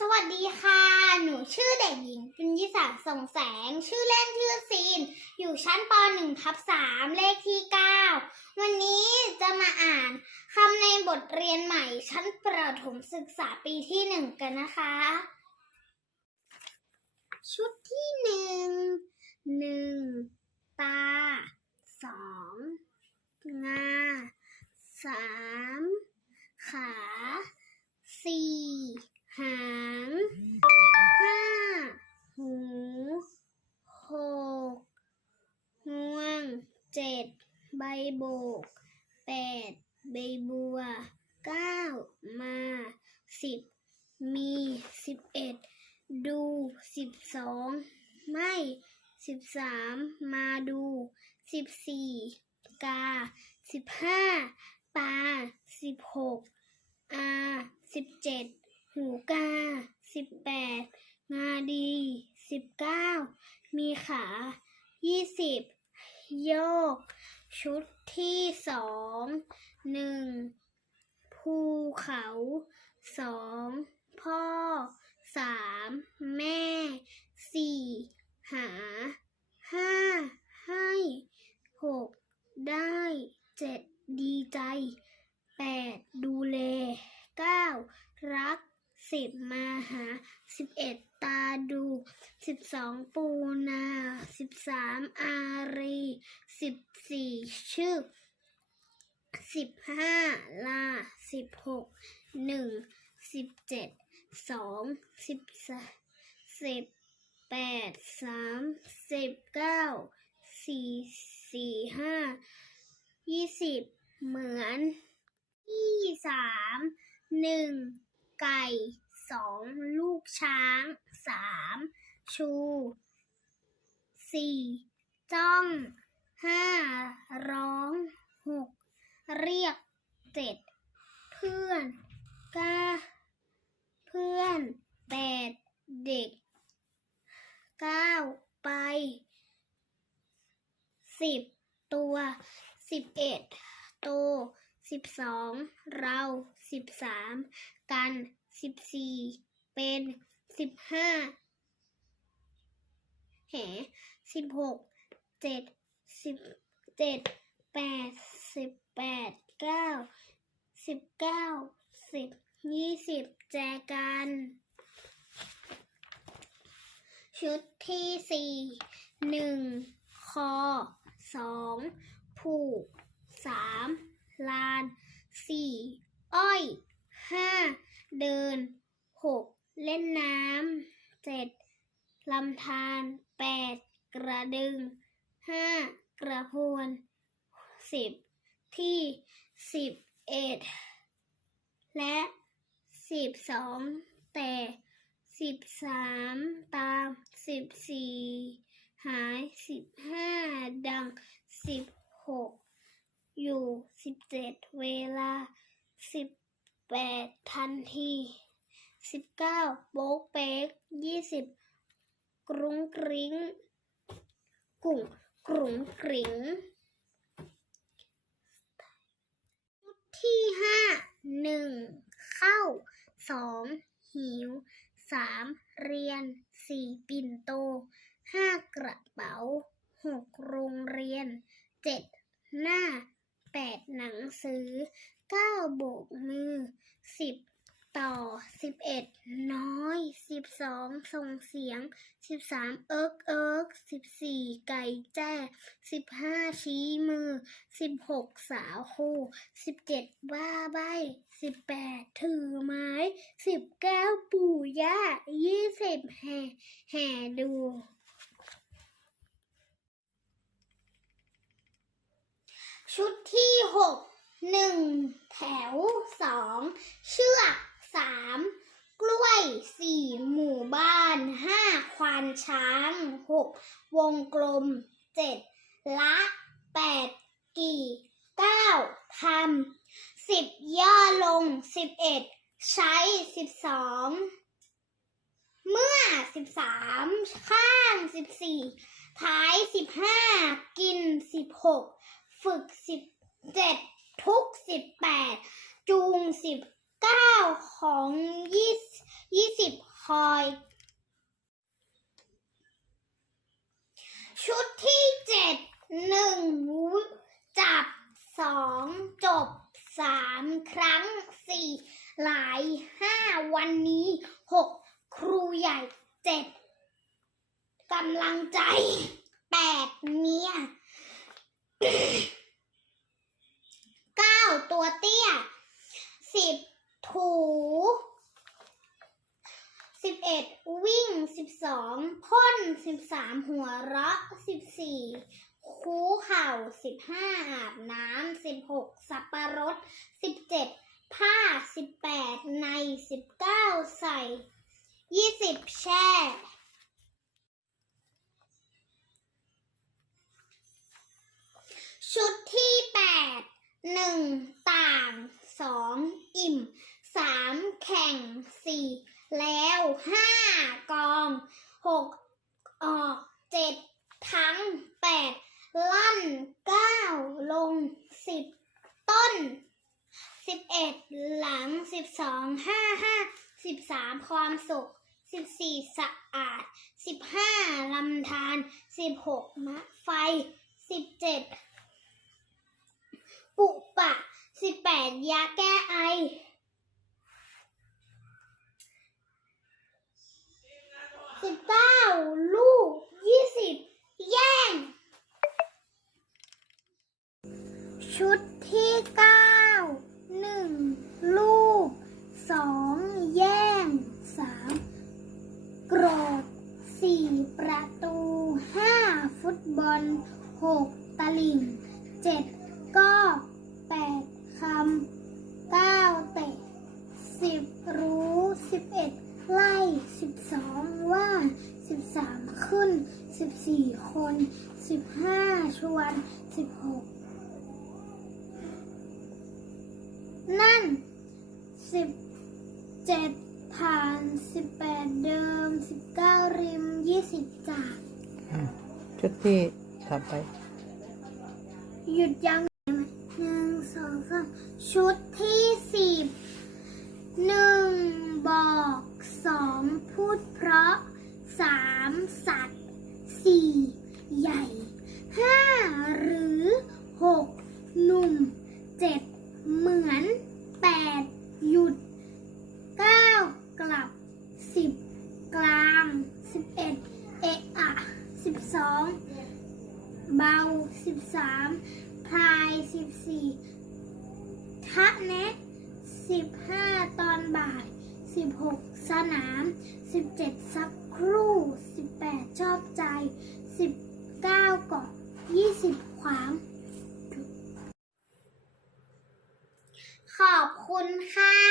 สวัสดีค่ะ หนูชื่อเด็กหญิงกุญยิสาส่งแสง ชื่อเล่นชื่อซีน อยู่ชั้นป .1 ทับ3เลขที่ 9 วันนี้จะมาอ่านคำในบทเรียนใหม่ชั้นประถมศึกษาปีที่ 1 กันนะคะ ชุดที่หนึ่งหนึ่งตาสองงาสามขาสี่ หางห้าหูหกงวงเจ็ดใบโบกแปดใบบัวเก้ามาสิบมีสิบเอ็ดดูสิบสองไม่สิบสามมาดูสิบสี่กาสิบห้าปาสิบหกอาสิบเจ็ด หูกาสิบแปดงาดีสิบเก้ามีขายี่สิบโยก ชุดที่สองหนึ่งภูเขาสองพ่อสามแม่สี่หาห้าให้หกได้เจ็ดดีใจแปดด สิบมาหาสิบเอ็ดตาดูสิบสองปูนาสิบสามอารีสิบสี่ชื่อสิบห้าลาสิบหกหนึ่งสิบเจ็ดสองสิบสสิบแปดสามสิบเก้าสี่สี่ห้ายี่สิบเหมือนที่สามหนึ่ง ไก่สองลูกช้างสามชูสี่จ้องห้าร้องหกเรียกเจ็ดเพื่อนเก้าเพื่อนแปดเด็กเก้าไปสิบตัวสิบเอ็ดโต สิบสองเราสิบสามกันสิบสี่เป็นสิบห้าแหสิบหกเจ็ดสิบเจ็ดแปดสิบแปดเก้าสิบเก้าสิบยี่สิบแจกัน ชุดที่สี่หนึ่งคอสองผูกสาม ลานสี่อ้อยห้าเดินหกเล่นน้ำเจ็ดลำธารแปดกระดึงห้ากระพวนสิบที่สิบเอ็ดและสิบสองแต่สิบสามตามสิบสี่หายสิบห้าดังสิบ อยู่สิบเจ็ดเวลาสิบแปดทันทีสิบเก้าโบ๊กเป๊กยี่สิบกรุงกริ้งกุ่งกรุงกริ้งชุดที่ห้าหนึ่งเข้าสองหิวสามเรียนสี่ปิ่นโตห้ากระเป๋าหกโรงเรียนเจ็ดหน้า แปดหนังสือเก้าโบกมือสิบต่อสิบเอ็ดน้อยสิบสองส่งเสียงสิบสามเอิกเอิกสิบสี่ไก่แจ้สิบห้าชี้มือสิบหกสาวคู่สิบเจ็ดบ้าใบสิบแปดถือไม้สิบเก้าปู่ย่ายี่สิบแห่แห่ดู ชุดที่หกหนึ่งแถวสองเชือกสามกล้วยสี่หมู่บ้านห้าควานช้างหกวงกลมเจ็ดละแปดกี่เก้าทำสิบย่อลงสิบเอ็ดใช้สิบสองเมื่อสิบสามข้างสิบสี่ท้ายสิบห้ากินสิบหก ฝึกสิบเจ็ดทุกสิบแปดจูงสิบเก้าของยี่ยี่สิบคอย ชุดที่เจ็ดหนึ่งจับสองจบสามครั้งสี่หลายห้าวันนี้หกครูใหญ่เจ็ดกำลังใจแปดเมีย ตัวเตี้ยสิบถูสิบเอ็ดวิ่งสิบสองพ่นสิบสามหัวเราะสิบสี่คูเข่าสิบห้าอาบน้ำสิบหกสับปะรดสิบเจ็ดผ้าสิบแปดในสิบเก้าใส่ยี่สิบแช่ชุดที่แปด หนึ่งต่างสองอิ่มสามแข่งสี่แล้วห้ากองหกออกเจ็ดทั้งแปดลั่นเก้าลงสิบต้นสิบเอ็ดหลังสิบสองห้าห้าสิบสามความสุขสิบสี่สะอาดสิบห้าลำธารสิบหกมะไฟสิบเจ็ด ปุปะสิบแปดยาแก้ไอ สิบเก้าลูกยี่สิบแย่ง ชุดที่เก้าหนึ่งลูกสองแย่งสามกรธสี่ประตูห้าฟุตบอลหก สิบเอ็ดไล่สิบสองว่าสิบสามขึ้นสิบสี่คนสิบห้าชวนสิบหกนั่นสิบเจ็ดผ่านสิบแปดเดิมสิบเก้าริมยี่สิบจากอืมชุดที่ถัดไป หยุดยังไงไหมหนึ่งสองสามชุดที่สิบหนึ่ง บอกสองพูดเพราะสามสัตว์สี่ใหญ่ห้าหรือหกหนุ่มเจ็ดเหมือนแปดหยุดเก้ากลับสิบกลางสิบเอ็ดเอะอะสิบสองเบาสิบสามพายสิบสี่ทะแนะสิบห นามสิบเจ็ดสักครู่สิบแปดชอบใจสิบเก้าเกาะยี่สิบขวาง ขอบคุณค่ะ